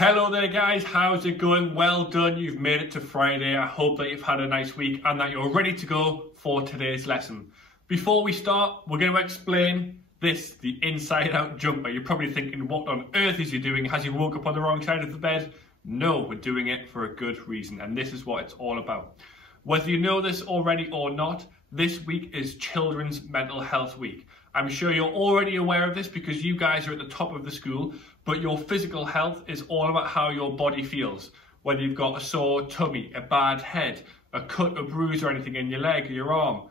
Hello there guys, how's it going? Well done, you've made it to Friday. I hope that you've had a nice week and that you're ready to go for today's lesson. Before we start, we're going to explain this, the inside out jumper. You're probably thinking, what on earth is he doing? Has he woke up on the wrong side of the bed? No, we're doing it for a good reason, and this is what it's all about. Whether you know this already or not, this week is Children's Mental Health Week. I'm sure you're already aware of this because you guys are at the top of the school, but your physical health is all about how your body feels. Whether you've got a sore tummy, a bad head, a cut, a bruise or anything in your leg or your arm,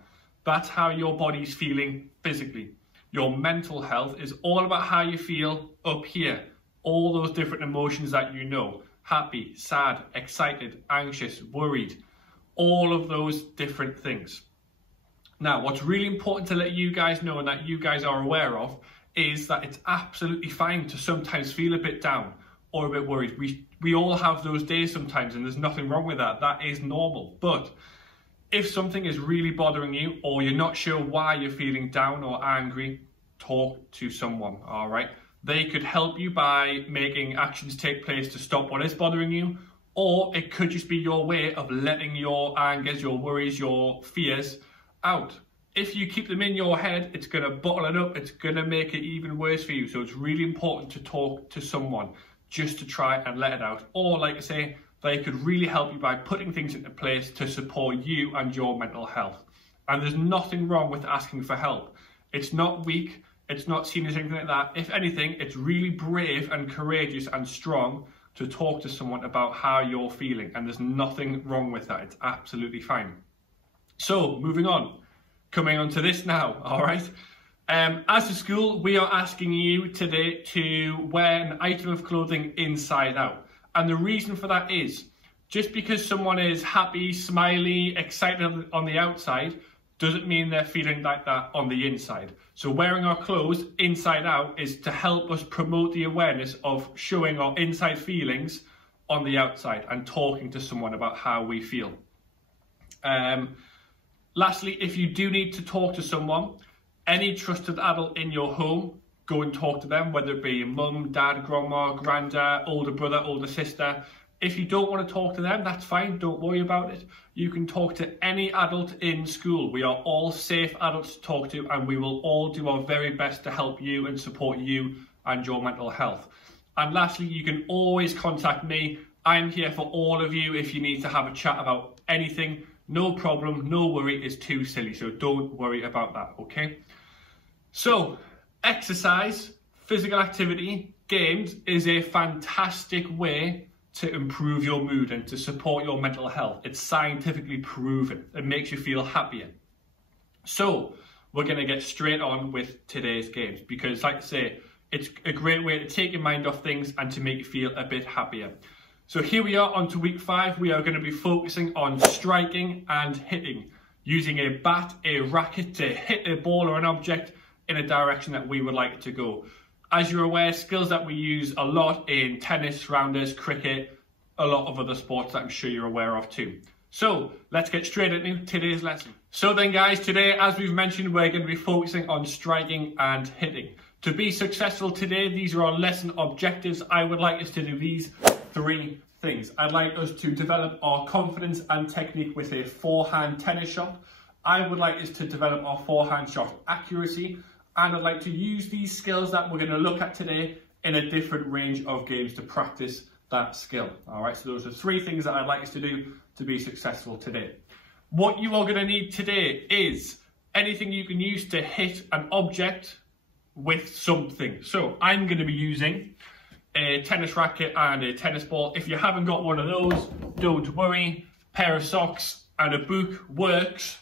that's how your body's feeling physically. Your mental health is all about how you feel up here. All those different emotions that you know. Happy, sad, excited, anxious, worried. All of those different things. Now, what's really important to let you guys know and that you guys are aware of is that it's absolutely fine to sometimes feel a bit down or a bit worried. We all have those days sometimes, and there's nothing wrong with that. That is normal. But if something is really bothering you or you're not sure why you're feeling down or angry, talk to someone, all right? They could help you by making actions take place to stop what is bothering you, or it could just be your way of letting your angers, your worries, your fears out. If you keep them in your head, it's going to bottle it up. It's going to make it even worse for you. So it's really important to talk to someone just to try and let it out. Or like I say, they could really help you by putting things into place to support you and your mental health. And there's nothing wrong with asking for help. It's not weak. It's not seen as anything like that. If anything, it's really brave and courageous and strong to talk to someone about how you're feeling. And there's nothing wrong with that. It's absolutely fine. So, moving on, coming on to this now, all right? As a school, we are asking you today to wear an item of clothing inside out. And the reason for that is, just because someone is happy, smiley, excited on the outside, doesn't mean they're feeling like that on the inside. So wearing our clothes inside out is to help us promote the awareness of showing our inside feelings on the outside and talking to someone about how we feel. Lastly, if you do need to talk to someone, any trusted adult in your home, go and talk to them, whether it be your mum, dad, grandma, granddad, older brother, older sister. If you don't want to talk to them, that's fine. Don't worry about it. You can talk to any adult in school. We are all safe adults to talk to, and we will all do our very best to help you and support you and your mental health. And lastly, you can always contact me. I'm here for all of you if you need to have a chat about anything. No problem, no worry is too silly, so don't worry about that, okay? So, exercise, physical activity, games is a fantastic way to improve your mood and to support your mental health. It's scientifically proven. It makes you feel happier. So, we're going to get straight on with today's games because, like I say, it's a great way to take your mind off things and to make you feel a bit happier. So here we are on to week 5. We are going to be focusing on striking and hitting, using a bat, a racket to hit a ball or an object in a direction that we would like it to go. As you're aware, skills that we use a lot in tennis, rounders, cricket, a lot of other sports that I'm sure you're aware of too. So let's get straight into today's lesson. So then guys, today, as we've mentioned, we're going to be focusing on striking and hitting. To be successful today, these are our lesson objectives. I would like us to do these 3 things. I'd like us to develop our confidence and technique with a forehand tennis shot. I would like us to develop our forehand shot accuracy. And I'd like to use these skills that we're going to look at today in a different range of games to practice that skill. All right, so those are 3 things that I'd like us to do to be successful today. What you are going to need today is anything you can use to hit an object with something. So I'm going to be using a tennis racket and a tennis ball. If you haven't got one of those, don't worry. A pair of socks and a book works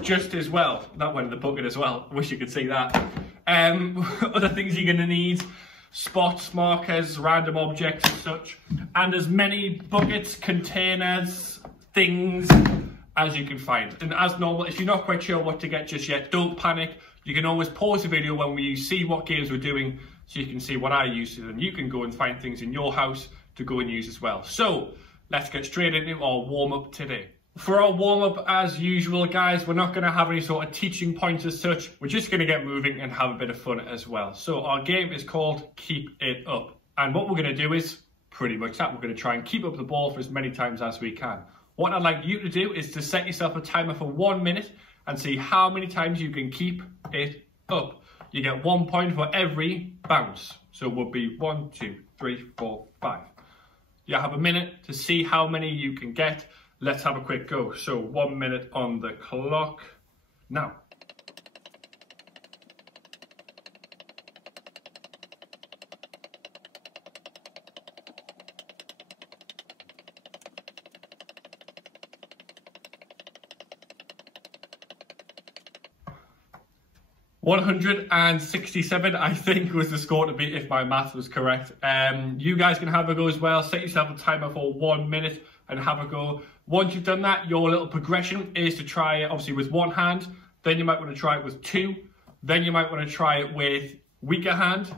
just as well. That went in the bucket as well. I wish you could see that. Other things you're going to need: spots, markers, random objects and such. And as many buckets, containers, things as you can find. And as normal, if you're not quite sure what to get just yet, don't panic. You can always pause the video when we see what games we're doing so you can see what I use, and you can go and find things in your house to go and use as well. So let's get straight into our warm-up today. For our warm-up, as usual, guys, we're not going to have any sort of teaching points as such. We're just going to get moving and have a bit of fun as well. So our game is called Keep It Up. And what we're going to do is pretty much that. We're going to try and keep up the ball for as many times as we can. What I'd like you to do is to set yourself a timer for 1 minute and see how many times you can keep it up. You get 1 point for every bounce. So it would be 1, 2, 3, 4, 5. You have a minute to see how many you can get. Let's have a quick go. So 1 minute on the clock now. $167, I think, was the score to beat if my math was correct. You guys can have a go as well. Set yourself a timer for 1 minute and have a go. Once you've done that, your little progression is to try it obviously with one hand. Then you might want to try it with two. Then you might want to try it with weaker hand.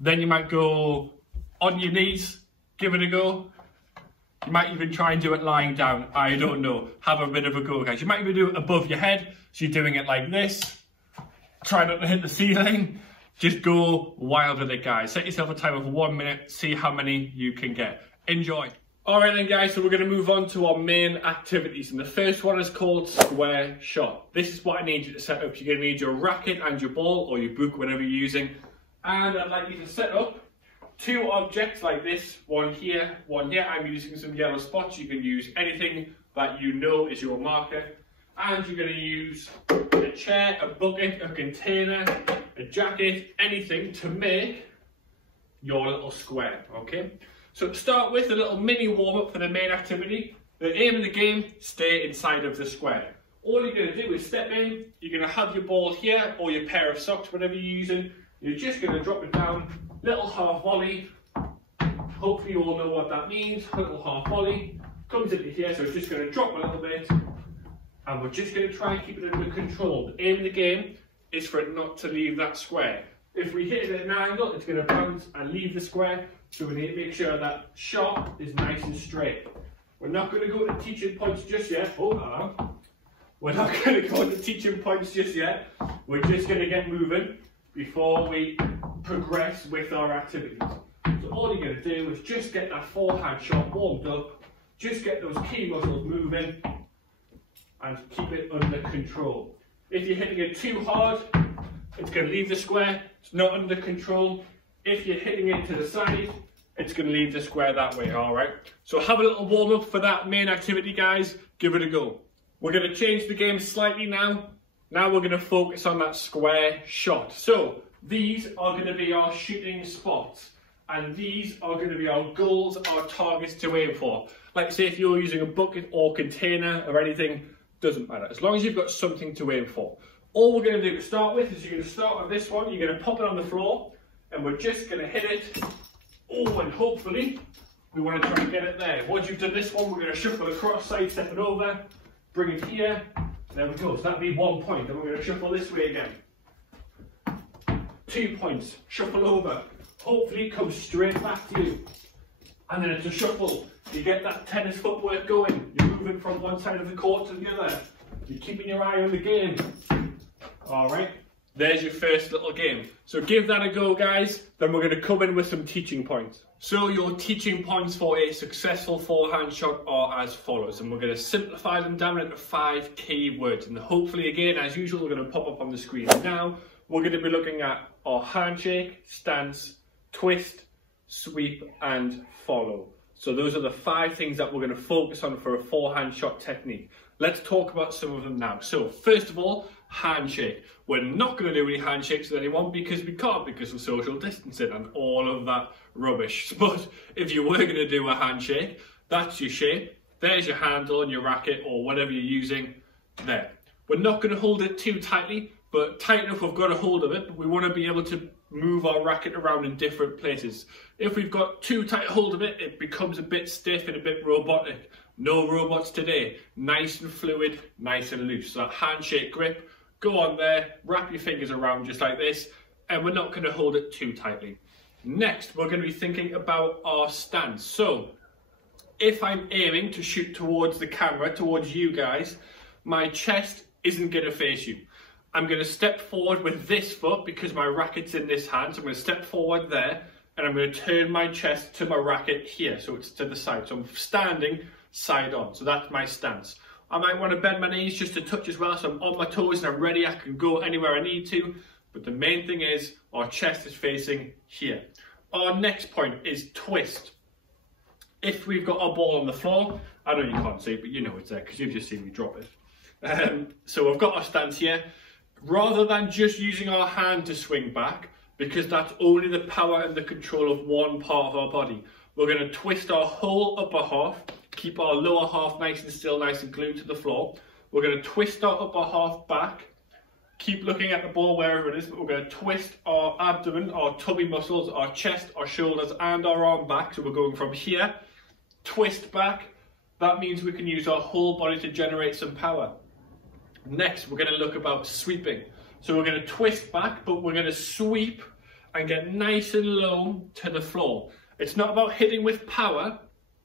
Then you might go on your knees, give it a go. You might even try and do it lying down. I don't know. Have a bit of a go, guys. You might even do it above your head. So you're doing it like this. Try not to hit the ceiling. Just go wild with it, guys. Set yourself a timer for 1 minute. See how many you can get. Enjoy. Alright then, guys, so we're going to move on to our main activities. And the first one is called square shot. This is what I need you to set up. You're going to need your racket and your ball, or your book, whatever you're using. And I'd like you to set up two objects like this. One here, one here. I'm using some yellow spots. You can use anything that you know is your marker. And you're going to use a chair, a bucket, a container, a jacket, anything to make your little square, okay? So to start with, a little mini warm-up for the main activity. The aim of the game, stay inside of the square. All you're going to do is step in, you're going to have your ball here, or your pair of socks, whatever you're using. You're just going to drop it down, little half volley. Hopefully you all know what that means, little half volley. Comes into here, so it's just going to drop a little bit. And we're just going to try and keep it under control. The aim of the game is for it not to leave that square. If we hit it at an angle, it's going to bounce and leave the square. So we need to make sure that shot is nice and straight. We're not going to go to teaching points just yet. Oh, hello. We're not going to go to teaching points just yet. We're just going to get moving before we progress with our activities. So all you're going to do is just get that forehand shot warmed up. Just get those key muscles moving. And keep it under control. If you're hitting it too hard, it's going to leave the square. It's not under control. If you're hitting it to the side, it's going to leave the square that way, all right? So have a little warm up for that main activity, guys. Give it a go. We're going to change the game slightly now. Now we're going to focus on that square shot. So these are going to be our shooting spots. And these are going to be our goals, our targets to aim for. Like say if you're using a bucket or container or anything, doesn't matter, as long as you've got something to aim for. All we're going to do to start with is you're going to start on this one, you're going to pop it on the floor, and we're just going to hit it. Oh, and hopefully, we want to try and get it there. Once you've done this one, we're going to shuffle across, side step it over, bring it here, there we go. So that'd be 1 point, and we're going to shuffle this way again. 2 points, shuffle over, hopefully it comes straight back to you. And then it's a shuffle. You get that tennis footwork going. You're moving from one side of the court to the other. You're keeping your eye on the game. All right, there's your first little game. So give that a go, guys. Then we're going to come in with some teaching points. So your teaching points for a successful forehand shot are as follows. And we're going to simplify them down into 5 key words. And hopefully, again, as usual, we're going to pop up on the screen now. We're going to be looking at our handshake, stance, twist, sweep, and follow. So those are the 5 things that we're going to focus on for a forehand shot technique. Let's talk about some of them now. So first of all, handshake. We're not going to do any handshakes with anyone because we can't, because of social distancing and all of that rubbish. But if you were going to do a handshake, that's your shape. There's your handle and your racket or whatever you're using there. We're not going to hold it too tightly, but tight enough we've got a hold of it, but we want to be able to move our racket around in different places. If we've got too tight a hold of it, it becomes a bit stiff and a bit robotic. No robots today. Nice and fluid, nice and loose. So that handshake grip, go on there, wrap your fingers around just like this, and we're not going to hold it too tightly. Next, we're going to be thinking about our stance. So, if I'm aiming to shoot towards the camera, towards you guys, my chest isn't going to face you. I'm going to step forward with this foot because my racket's in this hand. So I'm going to step forward there and I'm going to turn my chest to my racket here, so it's to the side. So I'm standing side on, so that's my stance. I might want to bend my knees just a touch as well, so I'm on my toes and I'm ready, I can go anywhere I need to. But the main thing is our chest is facing here. Our next point is twist. If we've got our ball on the floor, I know you can't see, but you know it's there because you've just seen me drop it. So I've got our stance here. Rather than just using our hand to swing back, because that's only the power and the control of one part of our body, we're going to twist our whole upper half, keep our lower half nice and still, nice and glued to the floor. We're going to twist our upper half back, keep looking at the ball wherever it is, but we're going to twist our abdomen, our tummy muscles, our chest, our shoulders and our arm back. So we're going from here, twist back. That means we can use our whole body to generate some power. Next, we're going to look about sweeping. So we're going to twist back, but we're going to sweep and get nice and low to the floor. It's not about hitting with power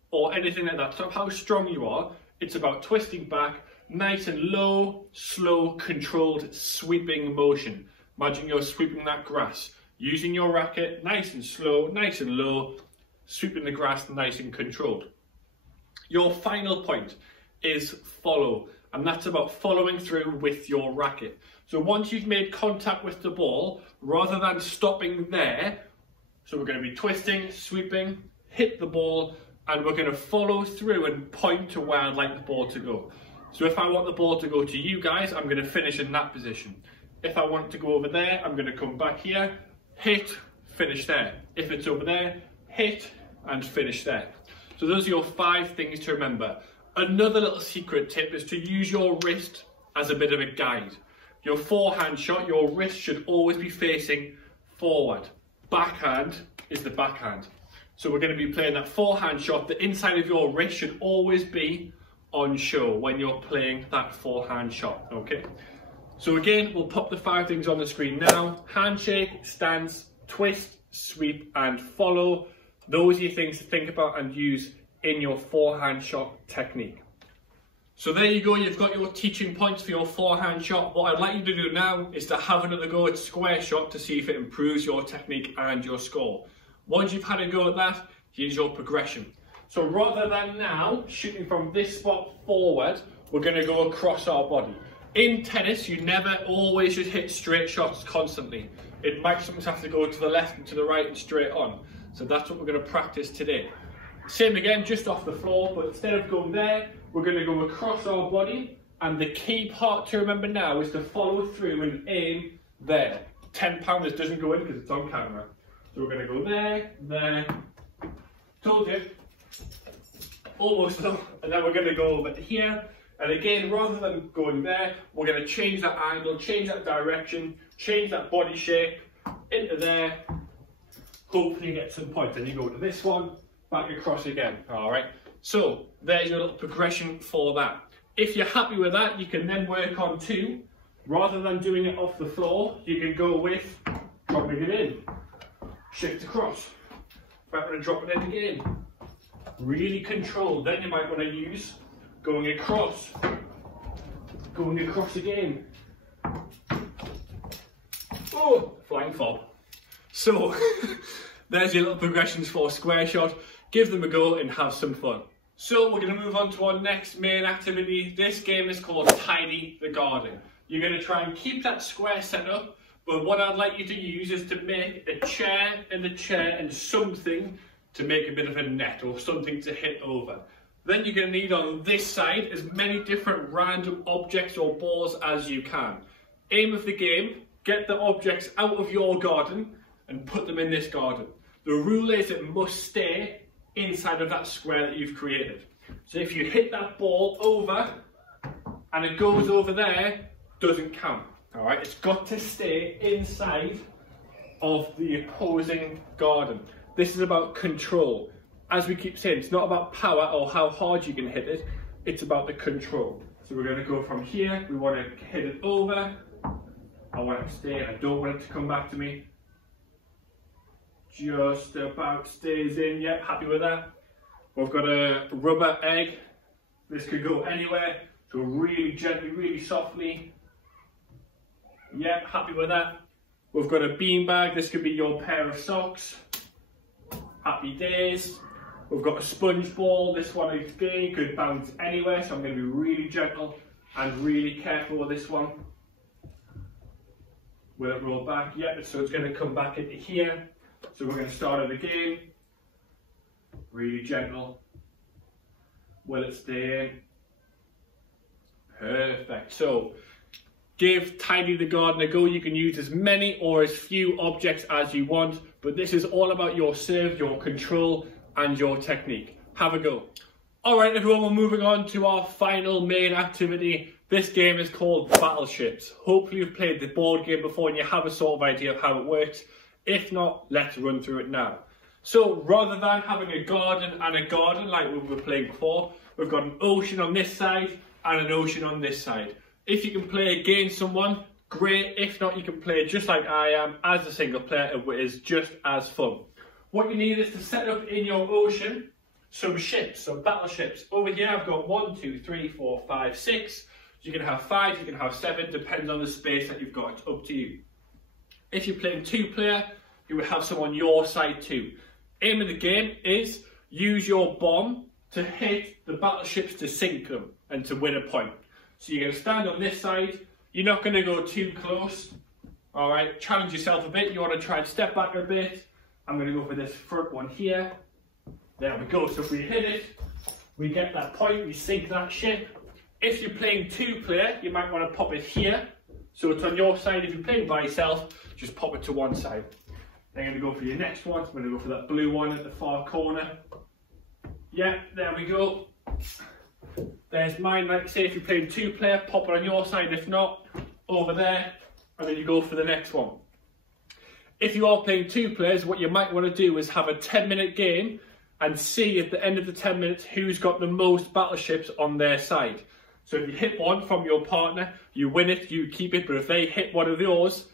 or anything like that. It's not how strong you are. It's about twisting back, nice and low, slow, controlled sweeping motion. Imagine you're sweeping that grass. Using your racket, nice and slow, nice and low, sweeping the grass nice and controlled. Your final point is follow, and that's about following through with your racket. So once you've made contact with the ball, rather than stopping there, so we're going to be twisting, sweeping, hit the ball, and we're going to follow through and point to where I'd like the ball to go. So if I want the ball to go to you guys, I'm going to finish in that position. If I want it to go over there, I'm going to come back here, hit, finish there. If it's over there, hit and finish there. So those are your 5 things to remember. Another little secret tip is to use your wrist as a bit of a guide. Your forehand shot, your wrist should always be facing forward. Backhand is the backhand. So we're going to be playing that forehand shot. The inside of your wrist should always be on show when you're playing that forehand shot, okay? So again, we'll pop the 5 things on the screen now. Handshake, stance, twist, sweep and follow. Those are your things to think about and use in your forehand shot technique. So there you go, you've got your teaching points for your forehand shot. What I'd like you to do now is to have another go at square shot to see if it improves your technique and your score. Once you've had a go at that, here's your progression. So rather than now shooting from this spot forward, we're going to go across our body. In tennis, you never always just hit straight shots constantly. It might sometimes have to go to the left and to the right and straight on. So that's what we're going to practice today. Same again, just off the floor, but instead of going there, we're going to go across our body. And the key part to remember now is to follow through and aim there. 10 pounders doesn't go in because it's on camera. So we're going to go there, there, told you, almost though, and then we're going to go over here. And again, rather than going there, we're going to change that angle, change that direction, change that body shape into there. Hopefully you get some points. And you go to this one, back across again. All right. So there's your little progression for that. If you're happy with that, you can then work on 2. Rather than doing it off the floor, you can go with dropping it in, shift across, back and drop it in again. Really controlled. Then you might want to use going across again. Oh, flying fob. So there's your little progressions for square shot. Give them a go and have some fun. So we're going to move on to our next main activity. This game is called Tidy the Garden. You're going to try and keep that square set up, but what I'd like you to use is to make a chair and a chair and something to make a bit of a net or something to hit over. Then you're going to need on this side as many different random objects or balls as you can. Aim of the game, get the objects out of your garden and put them in this garden. The rule is it must stay inside of that square that you've created. So if you hit that ball over and it goes over there, doesn't count. All right, it's got to stay inside of the opposing garden. This is about control. As we keep saying, it's not about power or how hard you can hit it, it's about the control. So we're going to go from here, we want to hit it over, I want it to stay, I don't want it to come back to me. Just about stays in, yep, happy with that. We've got a rubber egg, this could go anywhere, so really gently, really softly. Yep, happy with that. We've got a bean bag, this could be your pair of socks. happy days. We've got a sponge ball. This one is good, could bounce anywhere, so I'm going to be really gentle and really careful with this one. Will it roll back? Yep, so it's going to come back into here. So we're going to start at the game. Really gentle. Will it stay in? Perfect. So give Tidy the Garden a go. You can use as many or as few objects as you want, but this is all about your serve, your control, and your technique. Have a go. All right, everyone, we're moving on to our final main activity. This game is called Battleships. Hopefully you've played the board game before and you have a sort of idea of how it works. If not, let's run through it now. So rather than having a garden and a garden like we were playing before, we've got an ocean on this side and an ocean on this side. If you can play against someone, great. If not, you can play just like I am as a single player. It is just as fun. What you need is to set up in your ocean some ships, some battleships. Over here I've got 1, 2, 3, 4, 5, 6. You can have 5, you can have 7, depends on the space that you've got. It's up to you. If you're playing 2-player, you would have some on your side too. Aim of the game is use your bomb to hit the battleships to sink them and to win a point. So you're going to stand on this side. You're not going to go too close. All right, challenge yourself a bit. You want to try and step back a bit. I'm going to go for this front one here. There we go. So if we hit it, we get that point, we sink that ship. If you're playing 2-player, you might want to pop it here. So it's on your side. If you're playing by yourself, just pop it to one side. Then you're going to go for your next one. I'm going to go for that blue one at the far corner. Yeah, there we go. There's mine. Like I say, if you're playing 2-player, pop it on your side. If not, over there. And then you go for the next one. If you are playing 2 players, what you might want to do is have a 10-minute game and see at the end of the 10 minutes who's got the most battleships on their side. So if you hit one from your partner, you win it, you keep it, but if they hit one of yours,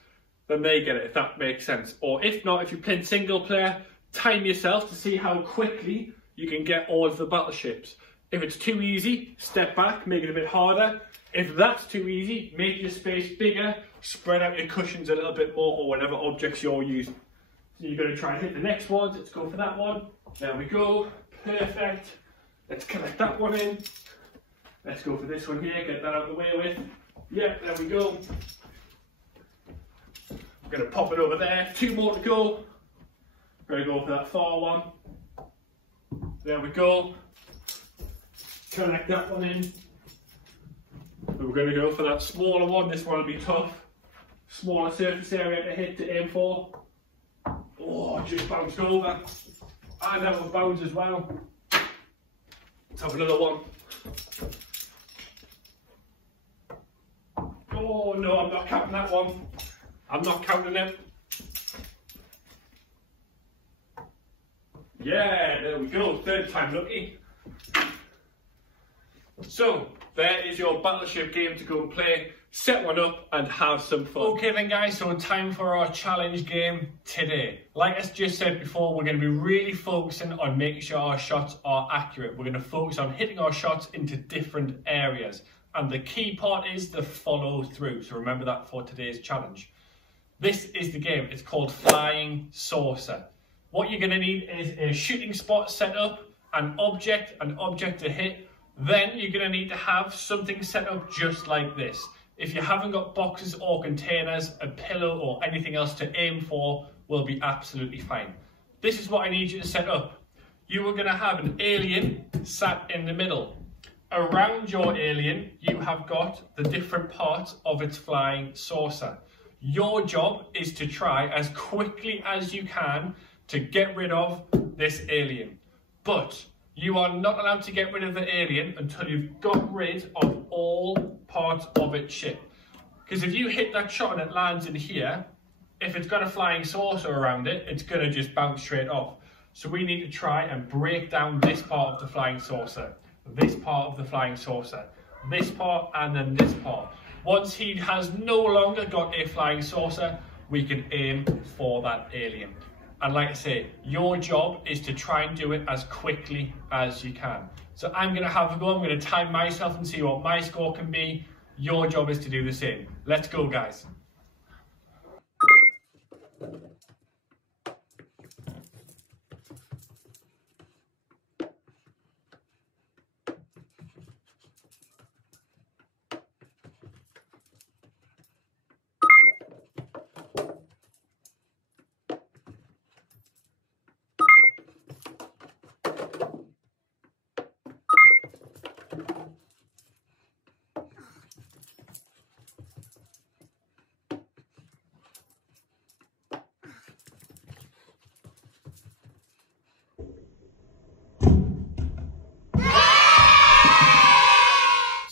then they get it, if that makes sense. Or if not, if you're playing single player, time yourself to see how quickly you can get all of the battleships. If it's too easy, step back, make it a bit harder. If that's too easy, make your space bigger, spread out your cushions a little bit more, or whatever objects you're using. So you're going to try and hit the next one. Let's go for that one. There we go. Perfect. Let's collect that one in. Let's go for this one here. Get that out of the way with. Yeah, there we go. I'm going to pop it over there. 2 more to go. Going to go for that far one. There we go. Collect that one in. And we're going to go for that smaller one. This one will be tough. Smaller surface area to hit, to aim for. Oh, just bounced over. And that one bounced as well. Let's have another one. Oh no, I'm not counting that one. I'm not counting it. Yeah, there we go. 3rd time lucky. So, there is your battleship game to go and play. Set one up and have some fun. Okay then guys, so time for our challenge game today. Like I just said before, we're going to be really focusing on making sure our shots are accurate. We're going to focus on hitting our shots into different areas. And the key part is the follow through. So remember that for today's challenge. This is the game. It's called Flying Saucer. What you're going to need is a shooting spot set up, an object to hit. Then you're going to need to have something set up just like this. If you haven't got boxes or containers, a pillow or anything else to aim for will be absolutely fine. This is what I need you to set up. You are going to have an alien sat in the middle. Around your alien, you have got the different parts of its flying saucer. Your job is to try as quickly as you can to get rid of this alien. But you are not allowed to get rid of the alien until you've got rid of all parts of its ship. Because if you hit that shot and it lands in here, if it's got a flying saucer around it, it's going to just bounce straight off. So we need to try and break down this part of the flying saucer, this part of the flying saucer, this part, and then this part. Once he has no longer got a flying saucer, we can aim for that alien. And like I say, your job is to try and do it as quickly as you can. So I'm going to have a go. I'm going to time myself and see what my score can be. Your job is to do the same. Let's go, guys.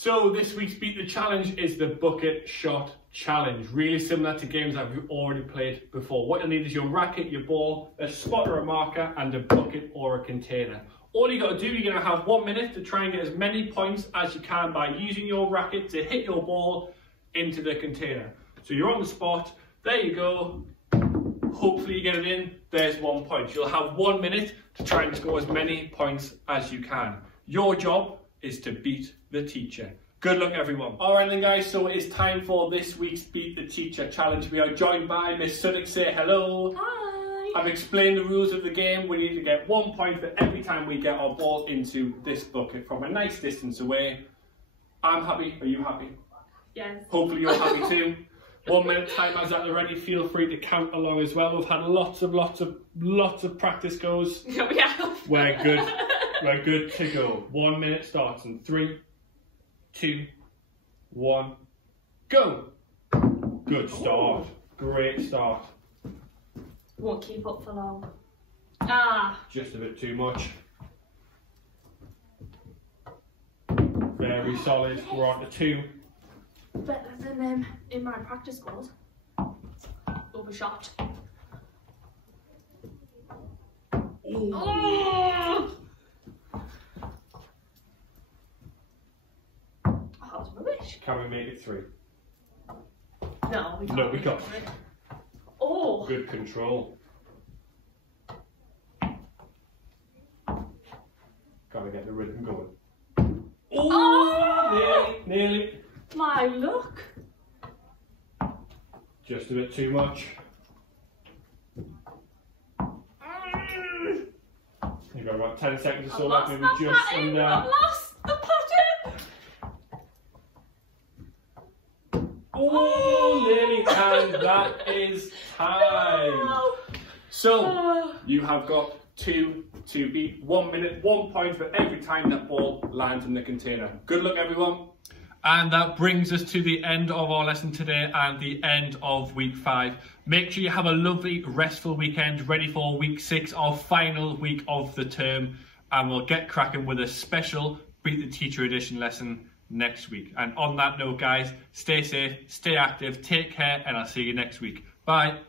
So this week's Beat the Challenge is the bucket shot challenge. Really similar to games that we've already played before. What you'll need is your racket, your ball, a spot or a marker, and a bucket or a container. All you got to do, you're going to have 1 minute to try and get as many points as you can by using your racket to hit your ball into the container. So you're on the spot, there you go. Hopefully you get it in, there's 1 point. You'll have 1 minute to try and score as many points as you can. Your job is to beat the teacher. Good luck everyone. Alright then guys, so it is time for this week's Beat the Teacher challenge. We are joined by Miss Suddick. Say hello. Hi. I've explained the rules of the game. We need to get 1 point for every time we get our ball into this bucket from a nice distance away. I'm happy, are you happy? Yes. Hopefully you're happy too. 1 minute timer's at the ready. Feel free to count along as well. We've had lots of practice goes. Yeah, we have. We're good. We're good to go. 1 minute starts in 3, 2, 1, go. Good start. Great start. Won't keep up for long. Ah. Just a bit too much. Very solid. We're on to 2. Better than in my practice goals. Overshot. Oh! Oh, that's rubbish. Can we make it 3? No, we can't. No, we can't. Oh! Good control. Gotta get the rhythm going. Oh! Nearly. My luck. Just a bit too much. You've got about 10 seconds or so left, maybe just under. I've lost the pattern. Oh, nearly, and that is time. No. So, you have got 2 to beat. 1 minute, 1 point for every time that ball lands in the container. Good luck, everyone. And that brings us to the end of our lesson today and the end of week 5. Make sure you have a lovely, restful weekend, ready for week 6, our final week of the term. And we'll get cracking with a special Beat the Teacher edition lesson next week. And on that note, guys, stay safe, stay active, take care, and I'll see you next week. Bye.